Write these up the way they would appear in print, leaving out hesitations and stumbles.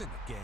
in the game.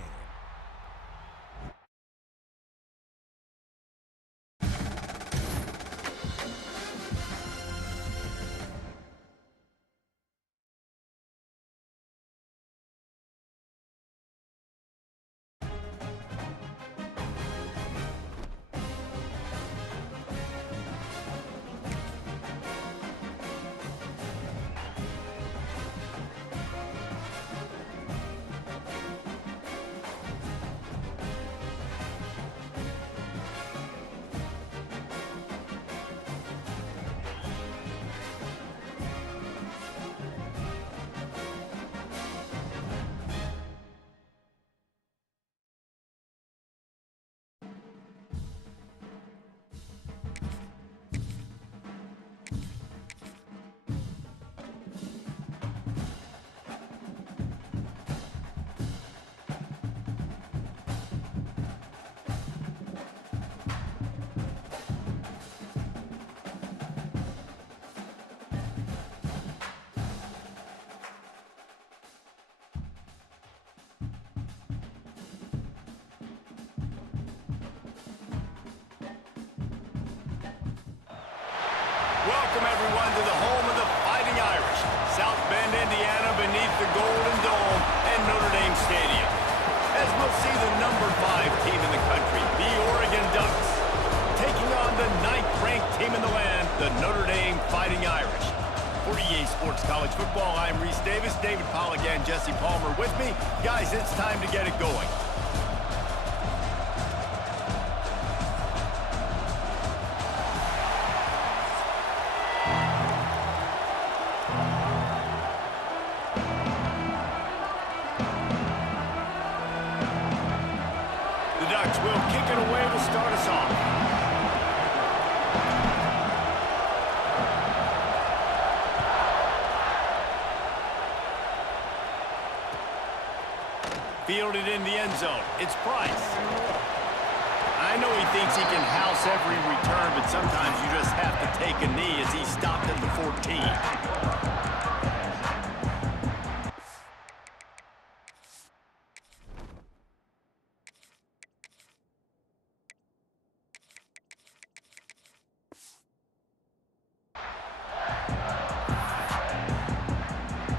Welcome, everyone, to the home of the Fighting Irish, South Bend, Indiana, beneath the Golden Dome and Notre Dame Stadium. As we'll see the number 5 team in the country, the Oregon Ducks, taking on the 9th-ranked team in the land, the Notre Dame Fighting Irish. For EA Sports College Football, I'm Reese Davis, David Pollack and Jesse Palmer with me. Guys, it's time to get it going. Will kick it away to start us off. Fielded in the end zone. It's Price. I know he thinks he can house every return, but sometimes you just have to take a knee as he stopped at the 14.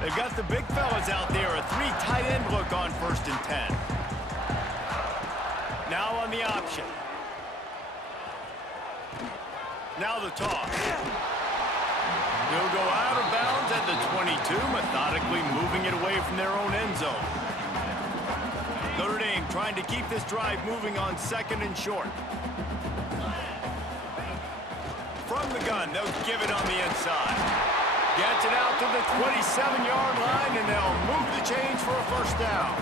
They've got the big fellas out there, a 3 tight end look on 1st and 10. Now on the option. Now the toss. He'll go out of bounds at the 22, methodically moving it away from their own end zone. Notre Dame trying to keep this drive moving on 2nd and short. From the gun, they'll give it on the inside. Gets it out to the 27-yard line, and they'll move the chains for a 1st down.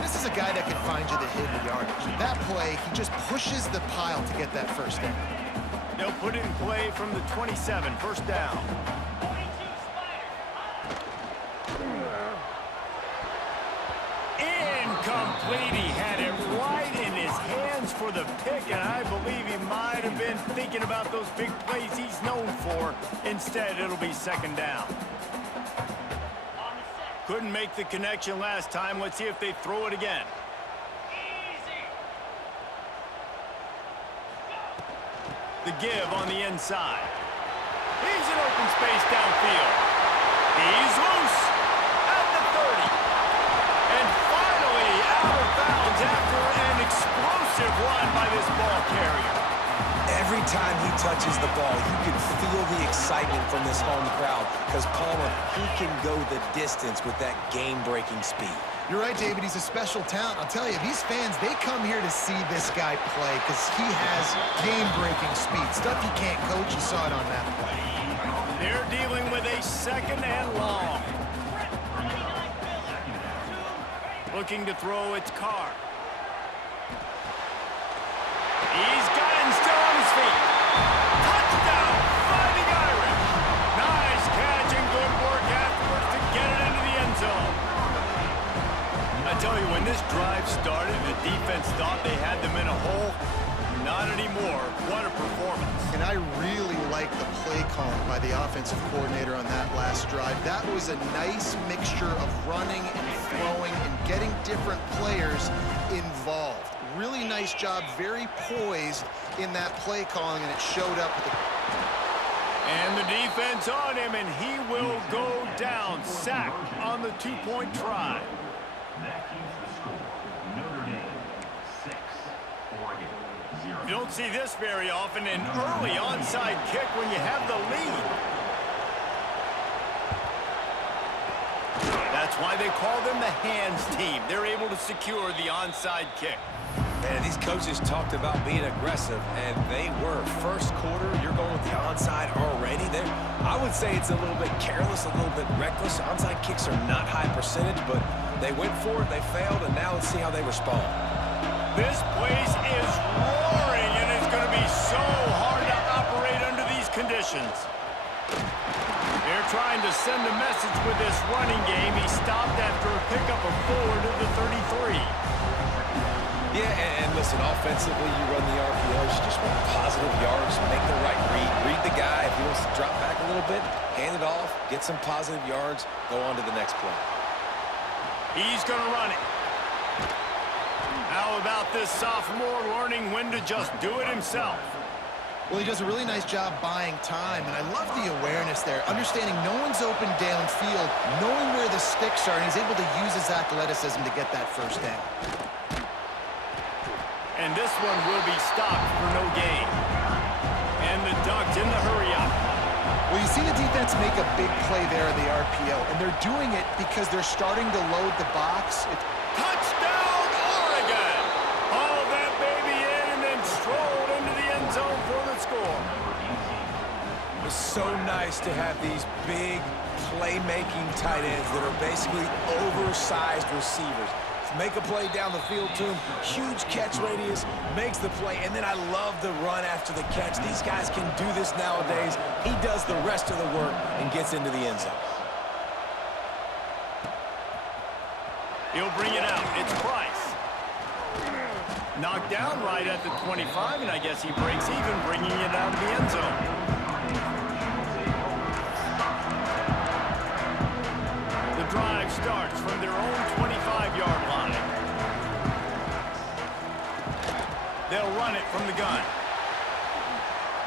This is a guy that can find you the hidden yardage. That play, he just pushes the pile to get that 1st down. They'll put it in play from the 27, 1st down. Incomplete. He had it right in his hands for the pick, and I believe he might have been thinking about those big plays he's known for. Instead, it'll be 2nd down. Couldn't make the connection last time. Let's see if they throw it again. The give on the inside. He's in open space downfield. He's loose at the 30. And finally out of bounds after an explosive run by this ball carrier. Every time he touches the ball, you can feel the excitement from this home crowd because Palmer, he can go the distance with that game-breaking speed. You're right, David. He's a special talent. I'll tell you, these fans, they come here to see this guy play because he has game-breaking speed. Stuff you can't coach. You saw it on that play. They're dealing with a 2nd and long. Looking to throw, it's Carr. He's got him still on his feet. Touchdown, Fighting Irish. Nice catch and good work afterwards to get it into the end zone. I tell you, when this drive started, the defense thought they had them in a hole. Not anymore. What a performance. And I really like the play calling by the offensive coordinator on that last drive. That was a nice mixture of running and flowing and getting different players involved. Really nice job, very poised in that play calling, and it showed up with the... And the defense on him, and he will go down. Sacked on the two-point try. That keeps the score. Notre Dame 6, Oregon 0. You don't see this very often, an early onside kick when you have the lead. That's why they call them the hands team. They're able to secure the onside kick. Man, these coaches talked about being aggressive, and they were. First quarter, you're going with the onside already. I would say it's a little bit careless, a little bit reckless. Onside kicks are not high percentage, but they went for it, they failed, and now let's see how they respond. This place is roaring, and it's going to be so hard to operate under these conditions. They're trying to send a message with this running game. He stopped after a pickup of 4 to the 33. Yeah, and listen, offensively, you run the RPOs, you just want positive yards, make the right read the guy. If he wants to drop back a little bit, hand it off, get some positive yards, go on to the next play. He's going to run it. How about this sophomore learning when to just do it himself? Well, he does a really nice job buying time, and I love the awareness there, understanding no one's open downfield, knowing where the sticks are, and he's able to use his athleticism to get that first down. And this one will be stopped for no gain. And the Ducks in the hurry-up. Well, you see the defense make a big play there in the RPO, and they're doing it because they're starting to load the box. Touchdown, Oregon! Hauled that baby in and then strolled into the end zone for the score. It's so nice to have these big playmaking tight ends that are basically oversized receivers. Make a play down the field to him, huge catch radius, makes the play, and then I love the run after the catch. These guys can do this nowadays. He does the rest of the work and gets into the end zone. He'll bring it out. It's Price. Knocked down right at the 25, and I guess he breaks even, bringing it out of the end zone. The drive starts from their own 25-yard line. They'll run it from the gun.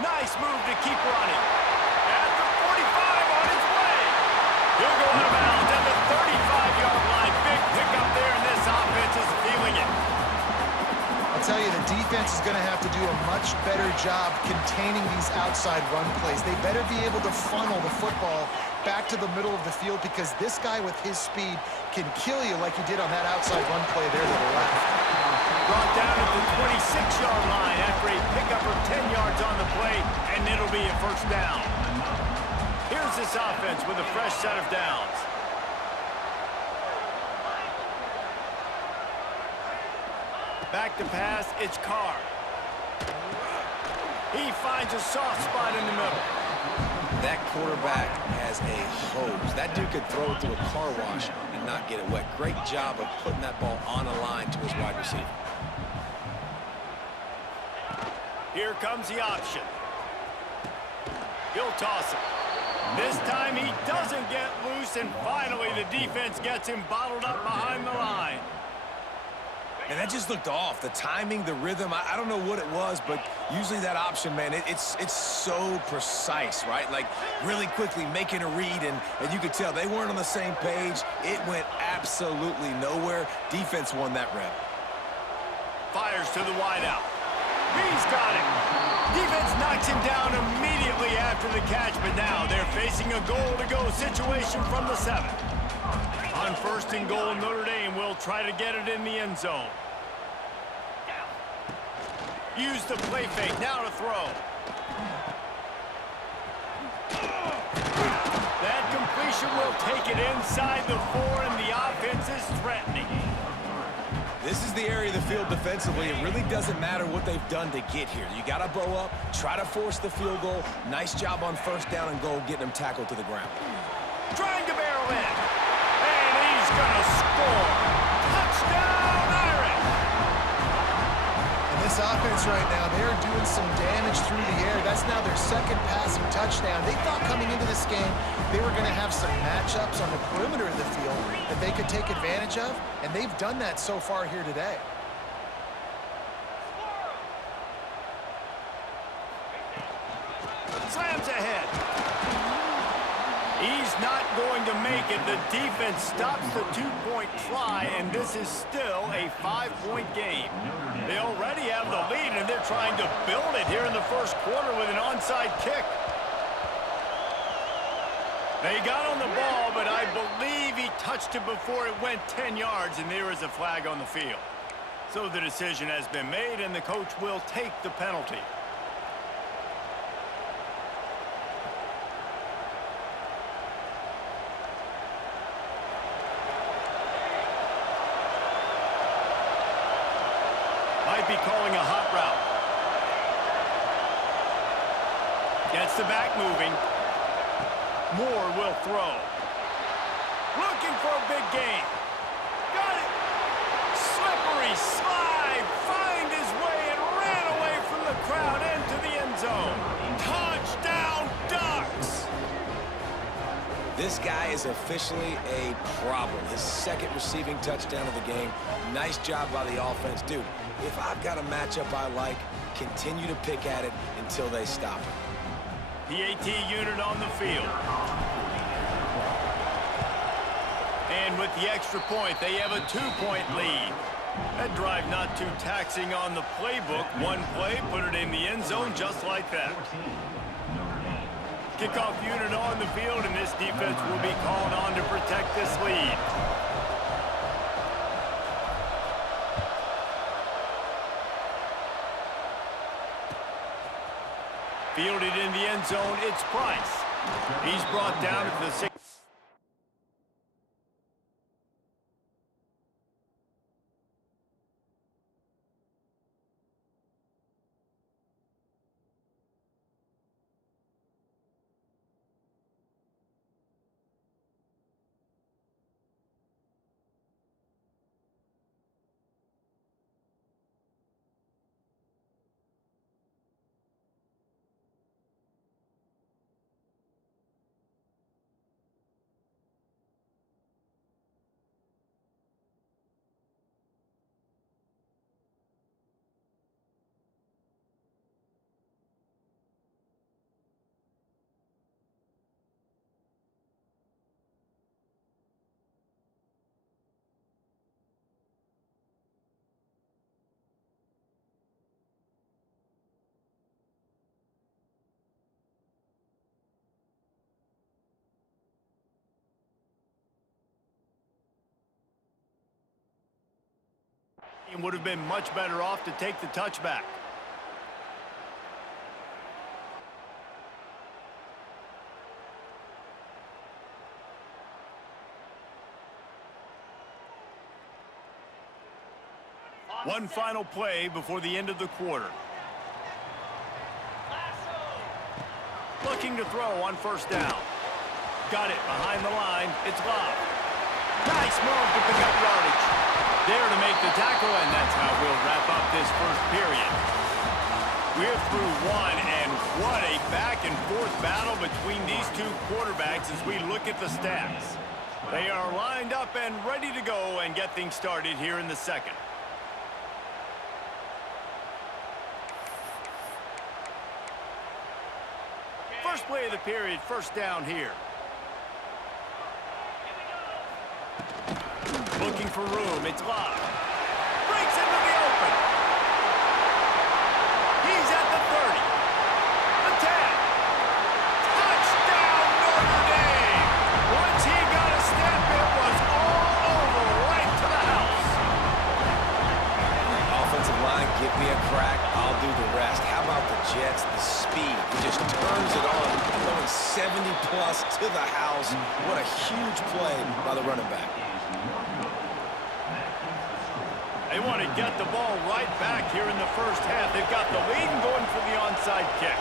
Nice move to keep running. At the 45 on his way. He'll go out of bounds at the 35-yard line. Big pickup there, and this offense is feeling it. I'll tell you, the defense is going to have to do a much better job containing these outside run plays. They better be able to funnel the football back to the middle of the field, because this guy with his speed can kill you like he did on that outside run play there to the left. Brought down at the 26-yard line after a pickup of 10 yards on the play, and it'll be a first down. Here's this offense with a fresh set of downs. Back to pass, it's Carr. He finds a soft spot in the middle. That quarterback has a hose. That dude could throw it through a car wash and not get it wet. Great job of putting that ball on a line to his wide receiver. Here comes the option. He'll toss it. This time he doesn't get loose, and finally the defense gets him bottled up behind the line. And that just looked off. The timing, the rhythm, I don't know what it was, but usually that option, man, it's so precise, right? Like, really quickly making a read, and you could tell they weren't on the same page. It went absolutely nowhere. Defense won that rep. Fires to the wideout. He's got it. Defense knocks him down immediately after the catch, but now they're facing a goal-to-go situation from the 7. On first and goal, Notre Dame will try to get it in the end zone. Use the play fake, now to throw. That completion will take it inside the 4, and the offense is threatening. This is the area of the field defensively. It really doesn't matter what they've done to get here. You got to bow up, try to force the field goal. Nice job on first down and goal, getting them tackled to the ground. Trying to barrel in. And he's going to score. Touchdown, Irish! And this this offense right now, they're doing some damage through the air. That's now their second passing touchdown. They thought coming into this game they were going to have some matchups on the perimeter of the field that they could take advantage of, and they've done that so far here today. Slams ahead. He's not going to make it. The defense stops the two-point try, and this is still a 5-point game. They already have the lead, and they're trying to build it here in the first quarter with an onside kick. They got on the ball, but I believe he touched it before it went 10 yards, and there is a flag on the field. So the decision has been made, and the coach will take the penalty. Might be calling a hot route. Gets the back moving. Moore will throw. Looking for a big gain. Got it. Slippery slide. Find his way and ran away from the crowd into the end zone. Touchdown, Ducks! This guy is officially a problem. His second receiving touchdown of the game. Nice job by the offense. Dude, if I've got a matchup I like, continue to pick at it until they stop it. PAT unit on the field. And with the extra point, they have a 2-point lead. That drive not too taxing on the playbook. One play, put it in the end zone just like that. Kickoff unit on the field, and this defense will be called on to protect this lead. Fielded in the end zone, it's Price. He's brought down at the 6. Would have been much better off to take the touchback. One final play before the end of the quarter. Looking to throw on first down. Got it behind the line. It's Love. Nice move to pick up yardage. There to make the tackle, and that's how we'll wrap up this first period. We're through one, and what a back-and-forth battle between these two quarterbacks as we look at the stats. They are lined up and ready to go and get things started here in the second. First play of the period, first down here. Looking for room, it's Love. Breaks into the open. He's at the 30. The 10. Touchdown, Notre Dame! Once he got a step, it was all over, right to the house. Offensive line, give me a crack, I'll do the rest. How about the Jets, the speed? He just turns it on, going 70-plus to the house. What a huge play by the running back. They want to get the ball right back here in the first half. They've got the lead and going for the onside kick.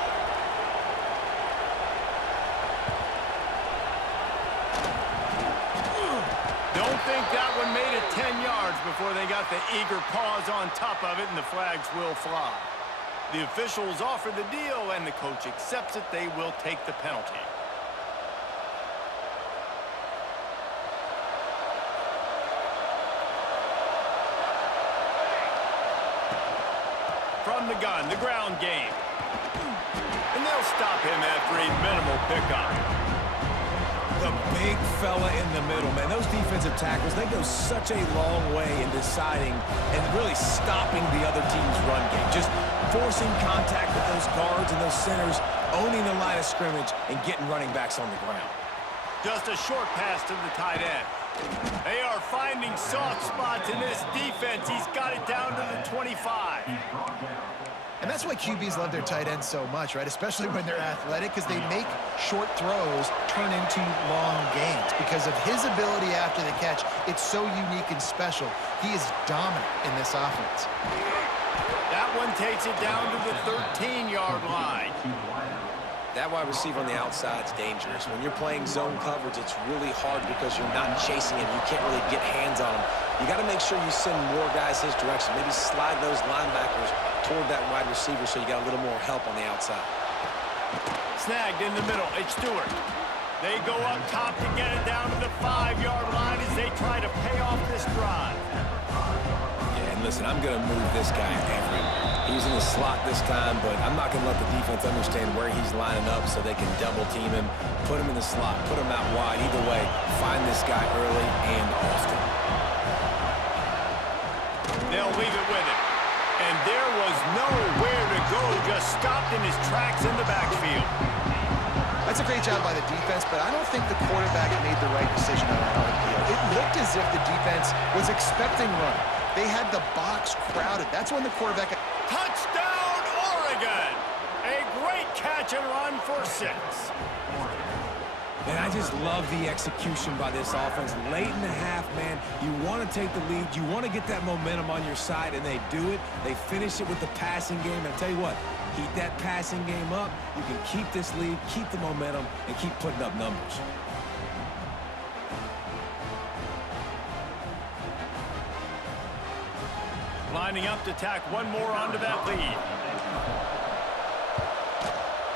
Don't think that one made it 10 yards, before they got the eager paws on top of it, and the flags will fly. The officials offer the deal, and the coach accepts it. They will take the penalty. From the gun, the ground game. And they'll stop him after a minimal pickup. The big fella in the middle, man. Those defensive tackles, they go such a long way in deciding and really stopping the other team's run game. Just forcing contact with those guards and those centers, owning the line of scrimmage, and getting running backs on the ground. Just a short pass to the tight end. They are finding soft spots in this defense. He's got it down to the 25. And that's why QBs love their tight ends so much, right? Especially when they're athletic, because they make short throws turn into long gains. Because of his ability after the catch, it's so unique and special. He is dominant in this offense. That one takes it down to the 13-yard line. That wide receiver on the outside is dangerous. When you're playing zone coverage, it's really hard because you're not chasing him. You can't really get hands on him. You got to make sure you send more guys his direction. Maybe slide those linebackers toward that wide receiver so you got a little more help on the outside. Snagged in the middle. It's Stewart. They go up top to get it down to the 5-yard line as they try to pay off this drive. Yeah, and listen, I'm going to move this guy everywhere. He's in the slot this time, but I'm not going to let the defense understand where he's lining up so they can double team him, put him in the slot, put him out wide. Either way, find this guy early and often. They'll leave it with him. And there was nowhere to go, just stopped in his tracks in the backfield. That's a great job by the defense, but I don't think the quarterback made the right decision on that RPO. It looked as if the defense was expecting run. They had the box crowded. That's when the quarterback... Touchdown, Oregon! A great catch and run for 6. And I just love the execution by this offense. Late in the half, man, you want to take the lead. You want to get that momentum on your side, and they do it. They finish it with the passing game. And I tell you what, keep that passing game up. You can keep this lead, keep the momentum, and keep putting up numbers. Lining up to tack one more onto that lead.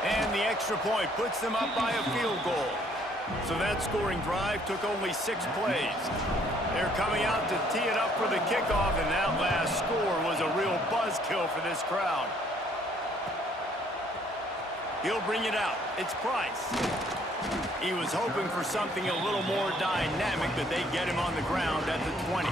And the extra point puts them up by a field goal. So that scoring drive took only 6 plays. They're coming out to tee it up for the kickoff, and that last score was a real buzzkill for this crowd. He'll bring it out. It's Price. He was hoping for something a little more dynamic, but they get him on the ground at the 20.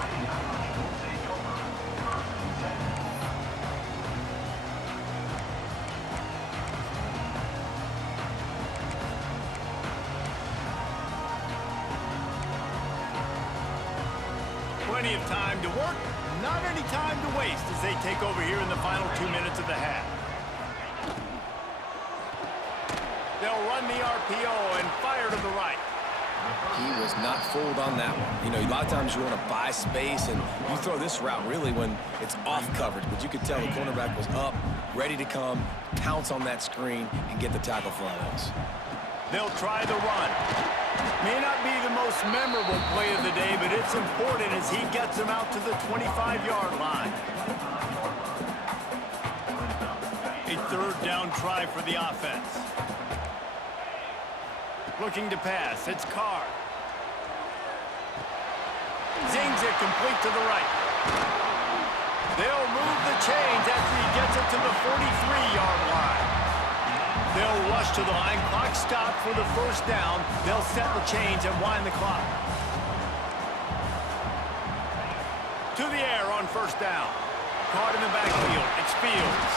Plenty of time to work, not any time to waste as they take over here in the final 2 minutes of the half. They'll run the RPO and fire to the right. He was not fooled on that one. You know, a lot of times you want to buy space, and you throw this route really when it's off coverage. But you could tell the cornerback was up, ready to come, pounce on that screen, and get the tackle for a loss. They'll try the run. May not be the most memorable play of the day, but it's important as he gets them out to the 25-yard line. A 3rd down try for the offense. Looking to pass, it's Carr. Zings it complete to the right. They'll move the chains after he gets it to the 43-yard line. They'll rush to the line. Clock stopped for the 1st down. They'll set the chains and wind the clock. To the air on 1st down. Caught in the backfield. It's Fields.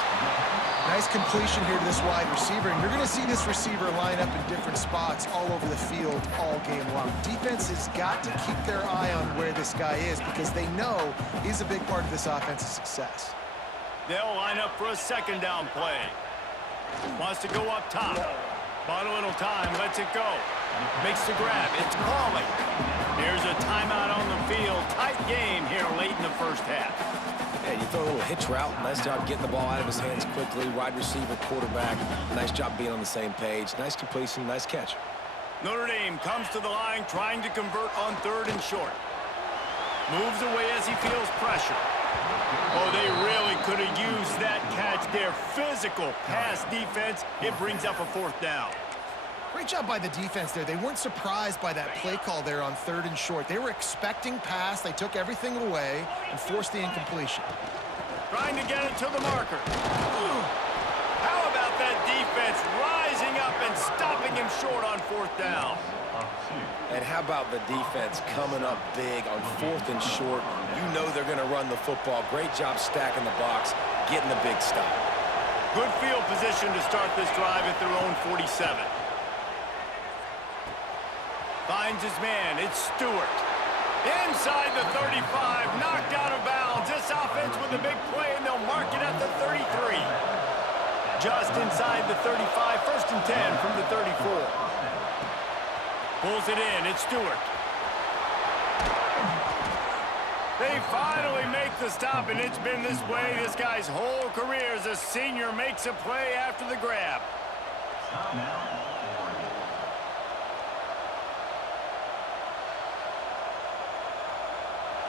Nice completion here to this wide receiver, and you're going to see this receiver line up in different spots all over the field all game long. Defense has got to keep their eye on where this guy is because they know he's a big part of this offense's success. They'll line up for a 2nd down play. Wants to go up top. Bought a little time, lets it go. Makes the grab, it's Crawley. Here's a timeout on the field. Tight game here late in the 1st half. Yeah, you throw a little hitch route. Nice job getting the ball out of his hands quickly. Wide receiver, quarterback. Nice job being on the same page. Nice completion, nice catch. Notre Dame comes to the line trying to convert on 3rd and short. Moves away as he feels pressure. Oh, they really could have used that catch there. Physical pass defense. It brings up a 4th down. Great job by the defense there. They weren't surprised by that play call there on 3rd and short. They were expecting pass. They took everything away and forced the incompletion. Trying to get it to the marker. How about that defense rising up and stopping him short on 4th down? And how about the defense coming up big on 4th and short? You know they're going to run the football. Great job stacking the box, getting the big stop. Good field position to start this drive at their own 47. Finds his man. It's Stewart. Inside the 35, knocked out of bounds. This offense with a big play, and they'll mark it at the 33. Just inside the 35, 1st and 10 from the 34. Pulls it in. It's Stewart. They finally make the stop, and it's been this way this guy's whole career as a senior makes a play after the grab.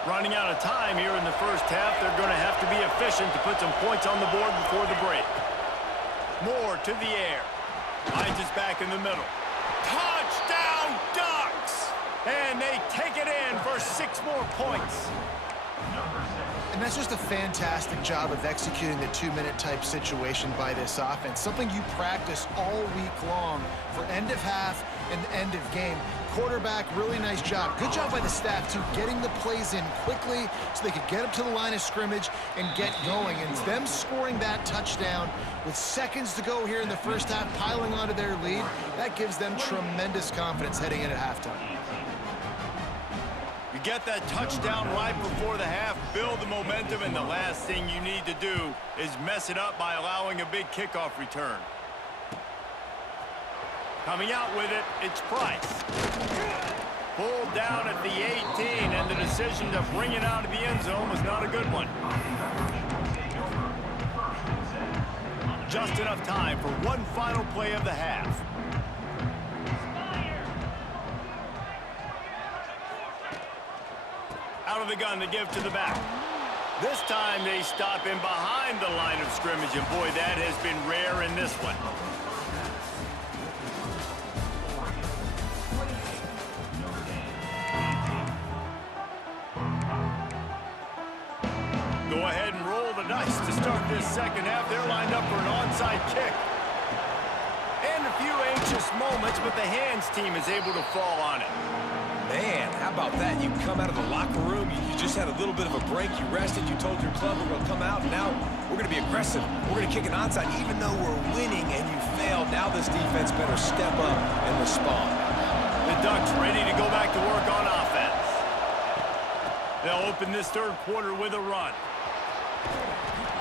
Running out of time here in the 1st half. They're going to have to be efficient to put some points on the board before the break. Moore to the air. Finds his back in the middle. Touchdown Ducks! And they take it in for 6 more points. And that's just a fantastic job of executing the 2-minute type situation by this offense. Something you practice all week long for end of half and end of game. Quarterback, really nice job. Good job by the staff, too, getting the plays in quickly so they could get up to the line of scrimmage and get going. And them scoring that touchdown with seconds to go here in the 1st half, piling onto their lead, that gives them tremendous confidence heading in at halftime. You get that touchdown right before the half, build the momentum, and the last thing you need to do is mess it up by allowing a big kickoff return. Coming out with it, it's Price. Pulled down at the 18, and the decision to bring it out of the end zone was not a good one. Just enough time for one final play of the half. Out of the gun to give to the back. This time they stop him behind the line of scrimmage, and boy, that has been rare in this one. Go ahead and roll the dice to start this 2nd half. They're lined up for an onside kick. And a few anxious moments, but the hands team is able to fall on it. Man, how about that? You come out of the locker room, you just had a little bit of a break, you rested, you told your club we're going to come out, and now we're going to be aggressive. We're going to kick an onside. Even though we're winning and you failed, now this defense better step up and respond. The Ducks ready to go back to work on offense. They'll open this 3rd quarter with a run.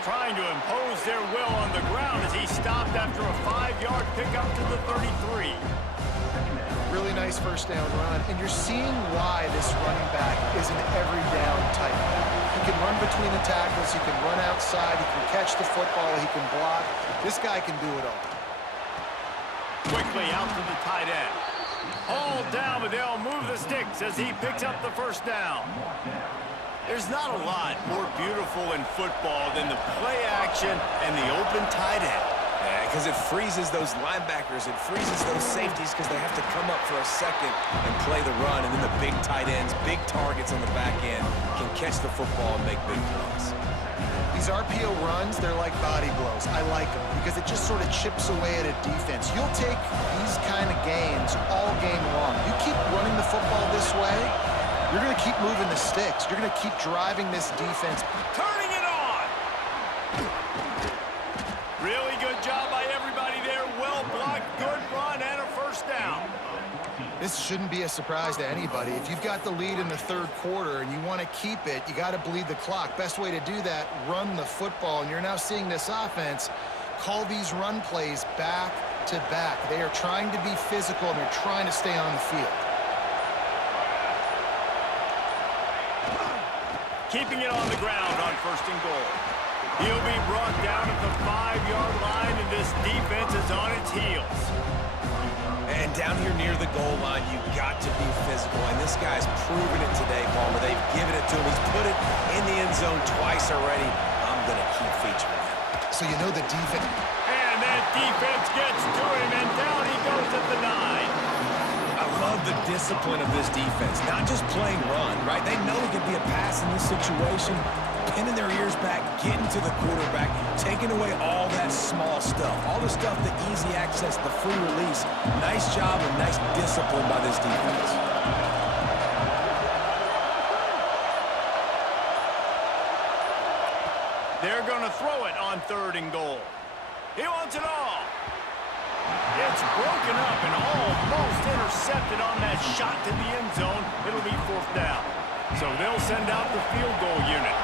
Trying to impose their will on the ground as he stopped after a 5-yard pickup to the 33. Really nice 1st down run, and you're seeing why this running back is an every down type. He can run between the tackles, he can run outside, he can catch the football, he can block. This guy can do it all. Quickly out to the tight end. All down, but they'll move the sticks as he picks up the 1st down. There's not a lot more beautiful in football than the play action and the open tight end. Because it freezes those linebackers, it freezes those safeties because they have to come up for a second and play the run, and then the big tight ends, big targets on the back end can catch the football and make big plays. These RPO runs, they're like body blows. I like them because it just sort of chips away at a defense. You'll take these kind of gains all game long. You keep running the football this way, you're going to keep moving the sticks. You're going to keep driving this defense. Turning it on! Really good job by everybody there. Well blocked, good run, and a 1st down. This shouldn't be a surprise to anybody. If you've got the lead in the 3rd quarter and you want to keep it, you got to bleed the clock. Best way to do that, run the football. And you're now seeing this offense call these run plays back to back. They are trying to be physical, and they're trying to stay on the field. Keeping it on the ground on 1st and goal. He'll be brought down at the 5-yard line, and this defense is on its heels. And down here near the goal line, you got to be physical, and this guy's proven it today, Palmer. They've given it to him. He's put it in the end zone twice already. I'm going to keep featuring him. So you know the defense. And that defense gets to him, and down he goes at the 9. I love the discipline of this defense. Not just playing run, right? They know it could be a pass in this situation. Pinning their ears back, getting to the quarterback, taking away all that small stuff. All the stuff, the easy access, the free release. Nice job and nice discipline by this defense. They're going to throw it on 3rd and goal. He wants it all. It's broken up and almost intercepted on that shot to the end zone. It'll be 4th down. So they'll send out the field goal unit.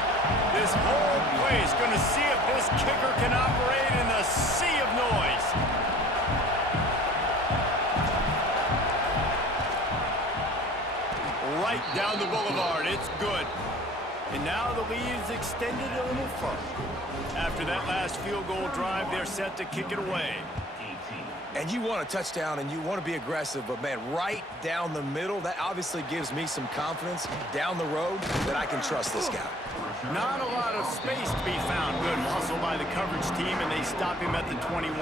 This whole play is going to see if this kicker can operate in the sea of noise. Right down the boulevard. It's good. And now the lead is extended a little further. After that last field goal drive, they're set to kick it away. And you want a touchdown and you want to be aggressive, but man, right down the middle, that obviously gives me some confidence down the road that I can trust this guy. Not a lot of space to be found. Good hustle by the coverage team, and they stop him at the 21.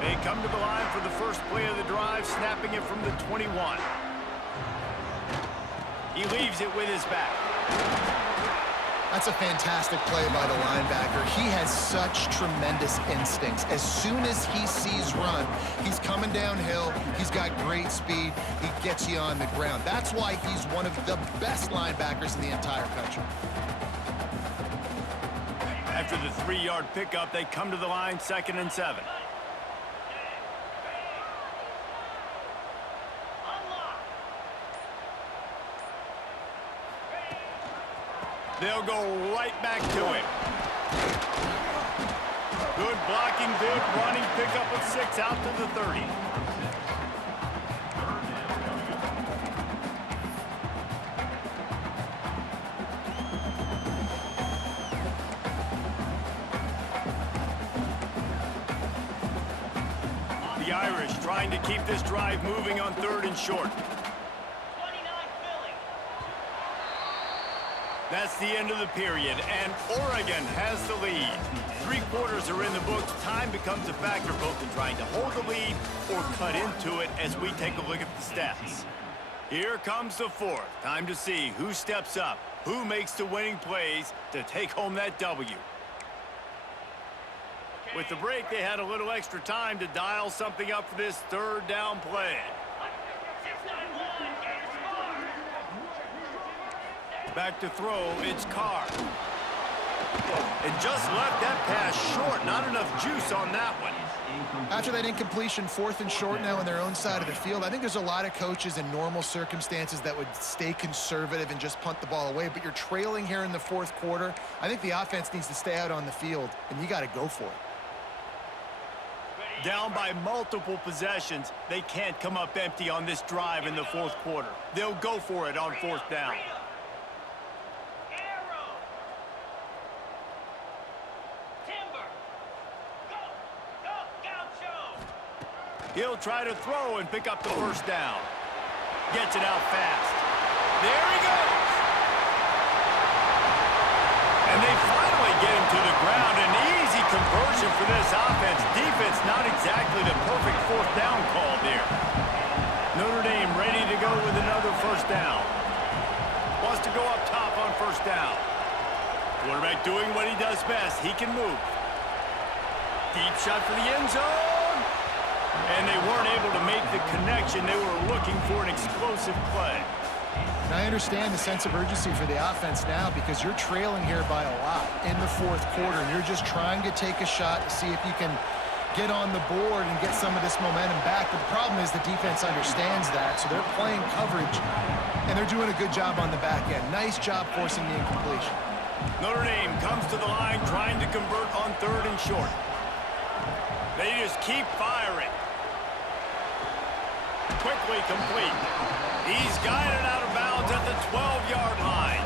They come to the line for the first play of the drive, snapping it from the 21. He leaves it with his back. That's a fantastic play by the linebacker. He has such tremendous instincts. As soon as he sees run, he's coming downhill. He's got great speed. He gets you on the ground. That's why he's one of the best linebackers in the entire country. After the 3-yard pickup, they come to the line, 2nd and 7. They'll go right back to him. Good blocking, good running, pickup of 6 out to the 30. The Irish trying to keep this drive moving on 3rd and short. That's the end of the period, and Oregon has the lead. 3 quarters are in the books. Time becomes a factor both in trying to hold the lead or cut into it as we take a look at the stats. Here comes the 4th. Time to see who steps up, who makes the winning plays to take home that W. With the break, they had a little extra time to dial something up for this 3rd down play. Back to throw, it's Carr. And just left that pass short. Not enough juice on that one. After that incompletion, 4th and short now on their own side of the field, I think there's a lot of coaches in normal circumstances that would stay conservative and just punt the ball away. But you're trailing here in the 4th quarter. I think the offense needs to stay out on the field, and you got to go for it. Down by multiple possessions, they can't come up empty on this drive in the 4th quarter. They'll go for it on 4th down. He'll try to throw and pick up the 1st down. Gets it out fast. There he goes. And they finally get him to the ground. An easy conversion for this offense. Defense not exactly the perfect 4th down call there. Notre Dame ready to go with another 1st down. Wants to go up top on 1st down. Quarterback doing what he does best. He can move. Deep shot for the end zone. And they weren't able to make the connection. They were looking for an explosive play. And I understand the sense of urgency for the offense now because you're trailing here by a lot in the 4th quarter, and you're just trying to take a shot to see if you can get on the board and get some of this momentum back. But the problem is the defense understands that, so they're playing coverage, and they're doing a good job on the back end. Nice job forcing the incompletion. Notre Dame comes to the line trying to convert on 3rd and short. They just keep firing. Quickly complete. He's guided out of bounds at the 12-yard line.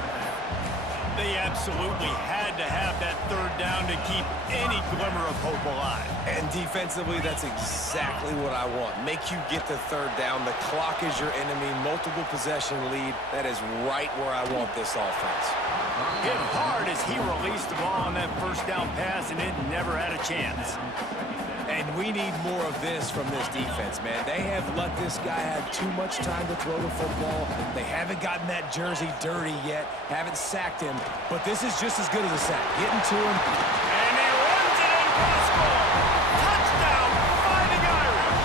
They absolutely had to have that third down to keep any glimmer of hope alive. And defensively, that's exactly what I want. Make you get the third down. The clock is your enemy. Multiple possession lead. That is right where I want this offense. Hit hard as he released the ball on that first down pass, and it never had a chance. And we need more of this from this defense, man. They have let this guy have too much time to throw the football. They haven't gotten that jersey dirty yet, haven't sacked him, but this is just as good as a sack. Getting to him. And he runs it in for the score. Touchdown, Fighting Irish.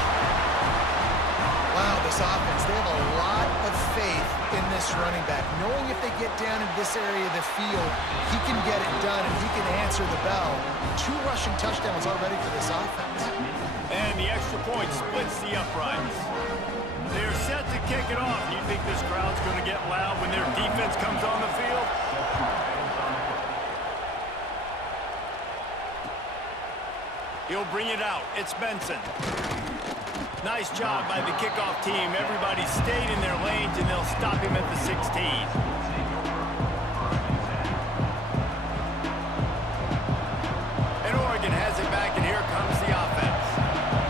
Wow, this offense, they have a lot of faith in this running back, knowing if they get down in this area of the field, he can get it done and he can answer the bell. 2 rushing touchdowns already for this offense. And the extra point splits the uprights. They're set to kick it off. You think this crowd's going to get loud when their defense comes on the field? He'll bring it out. It's Benson. Nice job by the kickoff team. Everybody stayed in their lanes, and they'll stop him at the 16. And Oregon has it back, and here comes the offense.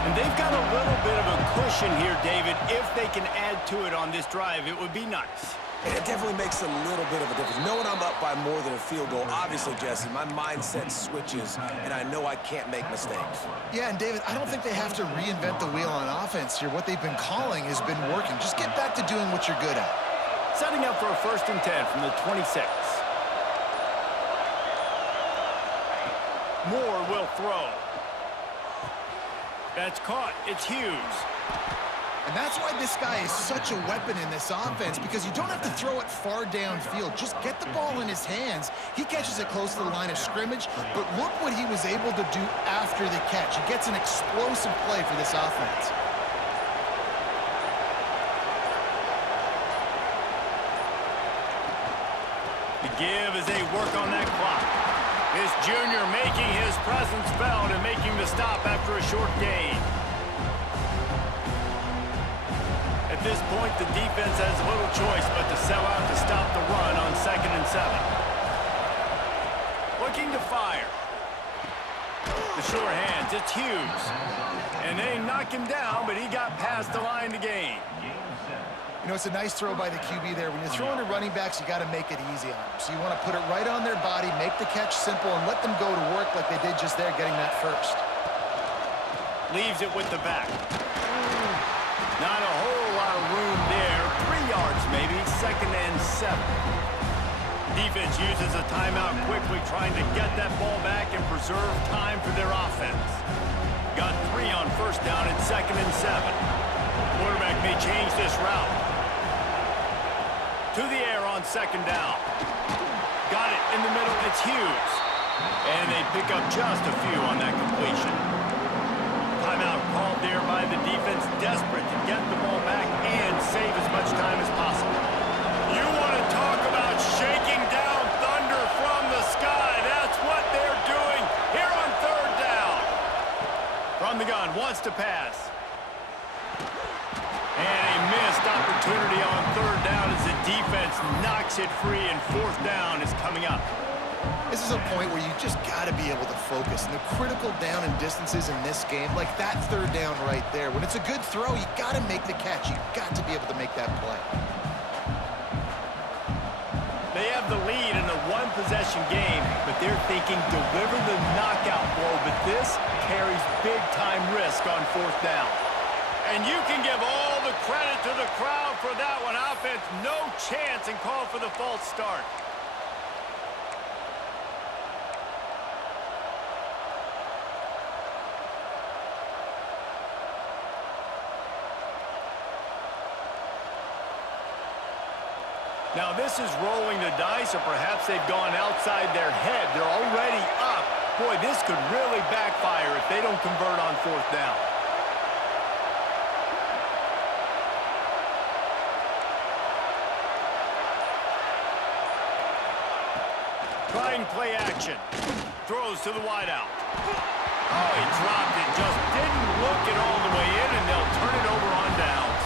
And they've got a little bit of a cushion here, David. If they can add to it on this drive, it would be nice. And it definitely makes a little bit of a difference. Knowing I'm up by more than a field goal, obviously, Jesse, my mindset switches, and I know I can't make mistakes. Yeah, and David, I don't think they have to reinvent the wheel on offense here. What they've been calling has been working. Just get back to doing what you're good at. Setting up for a 1st and 10 from the 26. Moore will throw. That's caught. It's Hughes. And that's why this guy is such a weapon in this offense, because you don't have to throw it far downfield. Just get the ball in his hands. He catches it close to the line of scrimmage, but look what he was able to do after the catch. He gets an explosive play for this offense. The give as they work on that clock. This junior making his presence felt and making the stop after a short gain. At this point, the defense has little choice but to sell out to stop the run on 2nd and 7. Looking to fire. The sure hands, it's Hughes. And they knock him down, but he got past the line to gain. You know, it's a nice throw by the QB there. When you're throwing to running backs, you got to make it easy on them. So you want to put it right on their body, make the catch simple, and let them go to work like they did just there, getting that first. Leaves it with the back. Not a whole lot of room there. 3 yards maybe, 2nd and 7. Defense uses a timeout quickly, trying to get that ball back and preserve time for their offense. Got 3 on 1st down at 2nd and 7. Quarterback may change this route. To the air on 2nd down. Got it in the middle, it's Hughes. And they pick up just a few on that completion. Timeout called there by the defense, desperate to get the ball back and save as much time as possible. You want to talk about shaking down thunder from the sky. That's what they're doing here on 3rd down. From the gun, wants to pass. And a missed opportunity on 3rd down as the defense knocks it free, and 4th down is coming up. This is a point where you just got to be able to focus. And the critical down and distances in this game, like that 3rd down right there, when it's a good throw, you got to make the catch. You got to be able to make that play. They have the lead in a 1-possession game, but they're thinking deliver the knockout blow, but this carries big-time risk on 4th down. And you can give all the credit to the crowd for that one. Offense, no chance, and call for the false start. Now this is rolling the dice, or perhaps they've gone outside their head. They're already up. Boy, this could really backfire if they don't convert on 4th down. Trying play action. Throws to the wideout. Oh, he dropped it. Just didn't look it all the way in, and they'll turn it over on downs.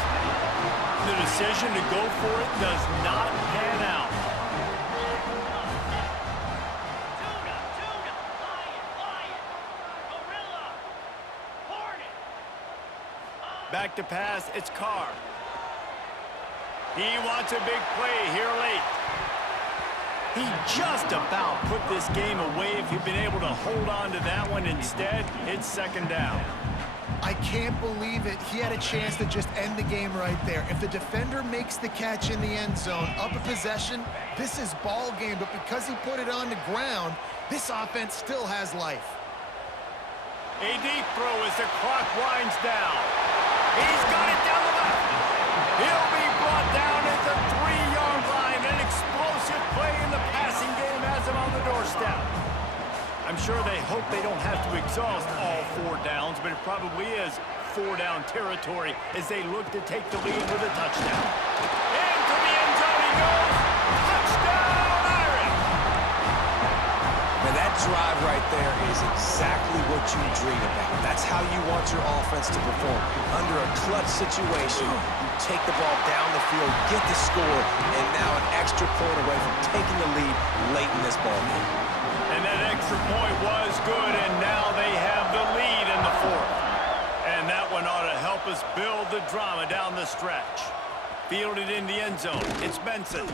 The decision to go for it does not pan out. back to pass. It's Carr. He wants a big play here late. He just about put this game away if he'd been able to hold on to that one. Instead, it's second down. I can't believe it. He had a chance to just end the game right there. If the defender makes the catch in the end zone, up a possession, this is ball game. But because he put it on the ground, this offense still has life. A deep throw as the clock winds down. He's got it down the left. He'll be brought down at the 3-yard line. An explosive play in the passing game has him on the doorstep. I'm sure they hope they don't have to exhaust all 4 downs, but it probably is 4-down territory as they look to take the lead with a touchdown. Into the end zone he goes. Touchdown, Irish! Now that drive right there is exactly what you dream about. That's how you want your offense to perform. Under a clutch situation, you take the ball down the field, get the score, and now an extra point away from taking the lead late in this ball game. And that extra point was good, and now they have the lead in the 4th. And that one ought to help us build the drama down the stretch. Fielded in the end zone. It's Benson.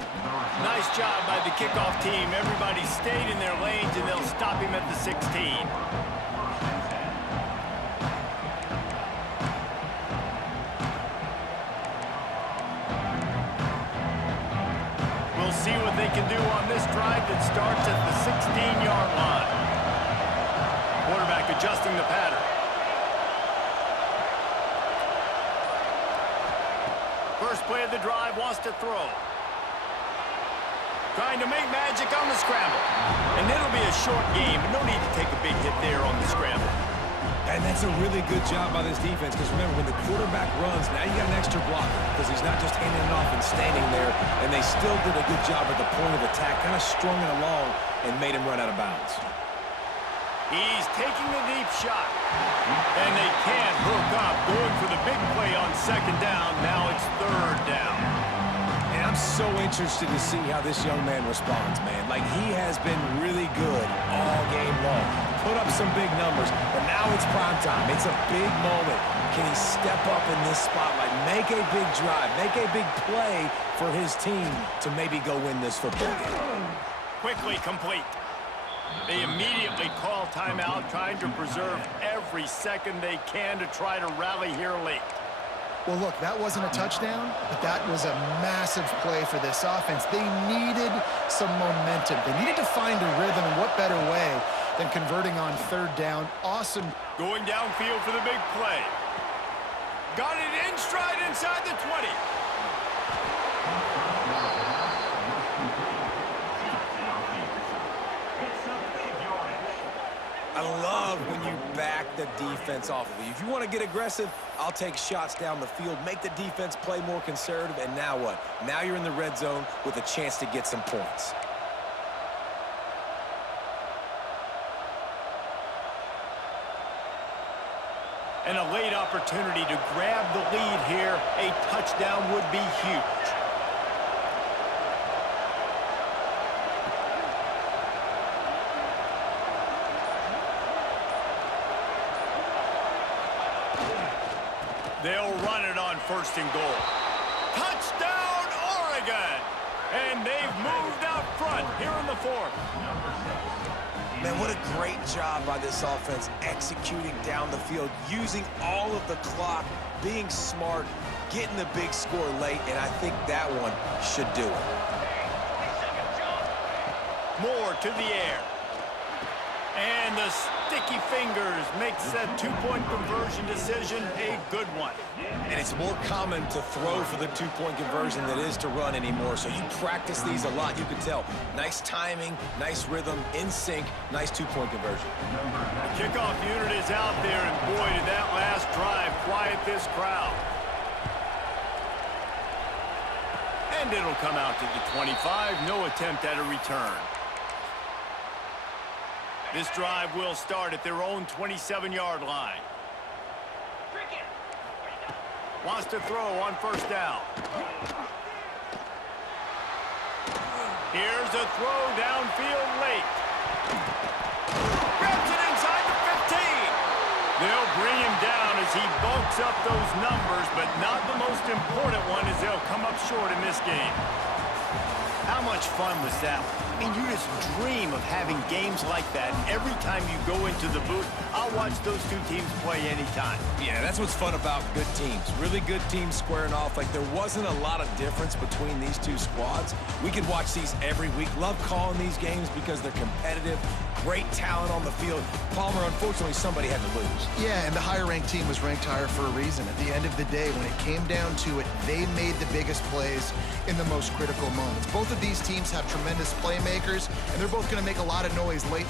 Nice job by the kickoff team. Everybody stayed in their lanes, and they'll stop him at the 16. We'll see what they can do on this drive that starts at the 16-yard line. Quarterback adjusting the pattern. First play of the drive, wants to throw. Trying to make magic on the scramble. And it'll be a short game, but no need to take a big hit there on the scramble. And that's a really good job by this defense, because remember, when the quarterback runs, now you got an extra blocker, because he's not just handing it off and standing there, and they still did a good job at the point of attack, kind of strung it along and made him run out of bounds. He's taking the deep shot, and they can't hook up, going for the big play on second down. Now it's third down. And I'm so interested to see how this young man responds, man. Like, he has been really good all game long. Put up some big numbers, but now it's prime time. It's a big moment. Can he step up in this spotlight, make a big drive, make a big play for his team to maybe go win this football game? Quickly complete. They immediately call timeout, trying to preserve every second they can to try to rally here late. Well, look, that wasn't a touchdown, but that was a massive play for this offense. They needed some momentum. They needed to find a rhythm, and what better way than converting on third down. Awesome. Going downfield for the big play. Got it in stride inside the 20. I love when you back the defense off of you. If you want to get aggressive, I'll take shots down the field, make the defense play more conservative, and now what? Now you're in the red zone with a chance to get some points. And a late opportunity to grab the lead here. A touchdown would be huge. They'll run it on first and goal. Touchdown, Oregon! And they've moved out front here in the 4th. Man, what a great job by this offense executing down the field, using all of the clock, being smart, getting the big score late, and I think that one should do it. Moore to the air. And the sticky fingers makes that two-point conversion decision a good one. And it's more common to throw for the two-point conversion than it is to run anymore. So you practice these a lot. You can tell. Nice timing, nice rhythm, in sync, nice two-point conversion. The kickoff unit is out there, and boy, did that last drive quiet this crowd. And it'll come out to the 25. No attempt at a return. This drive will start at their own 27-yard line. Wants to throw on first down. Here's a throw downfield late. Grabs it inside the 15. They'll bring him down as years, he bulks up those numbers, but not the most important one is they'll come up short in this game. How much fun was that? I mean, you just dream of having games like that every time you go into the booth. I'll watch those two teams play anytime. Yeah, that's what's fun about good teams. Really good teams squaring off. Like, there wasn't a lot of difference between these two squads. We could watch these every week. Love calling these games because they're competitive. Great talent on the field. Palmer, unfortunately, somebody had to lose. Yeah, and the higher-ranked team was ranked higher for a reason. At the end of the day, when it came down to it, they made the biggest plays in the most critical moments. Both of these teams have tremendous playmakers, and they're both going to make a lot of noise late